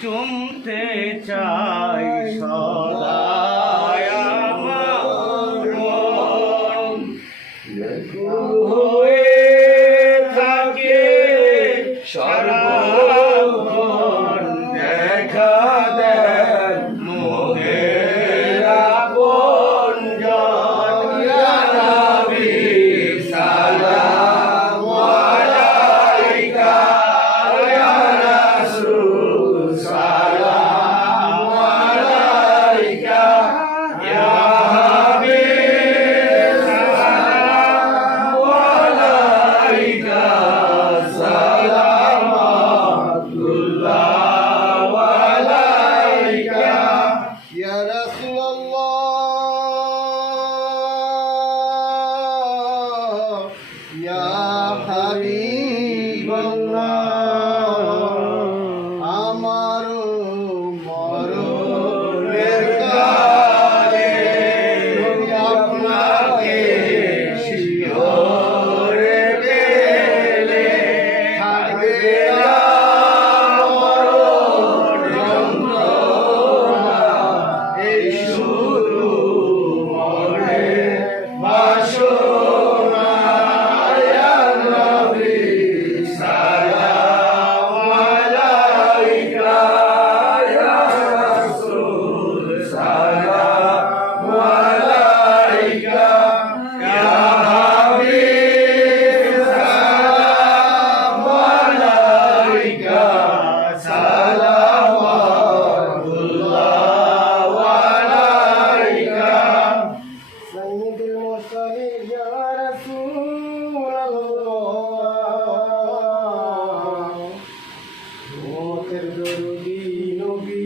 চুমতে চাই সদাই আমার মন হয়ে থাকে সারাক্ষণ দেখা দেন মোদের আপনজন ইয়া নবী সালাম আলাইকা ইয়া রাসূল সালাম আলাইকা ইয়া হাবিব সালাম আলাইকা সালামাতুল্লাহ আলাইকা ইয়া রাসূলুল্লাহ ইয়া হাবিবাল্লাহ আমার মরণের কালে আপনাকে শিহরে পেলে থাকবে না মরণ যন্ত্রণা এই শুধু মনে বাসনা ইয়া নবী সালাম আলাইকা ইয়া রাসূল সালাম আলাইকা ইয়া হাবিব সালাম আলাইকা সালামাতুল্লাহ আলাইকা সাইয়্যিদুল মুরসালিন ইয়া রাসূলুল্লাহ উম্মতের দরদি নবী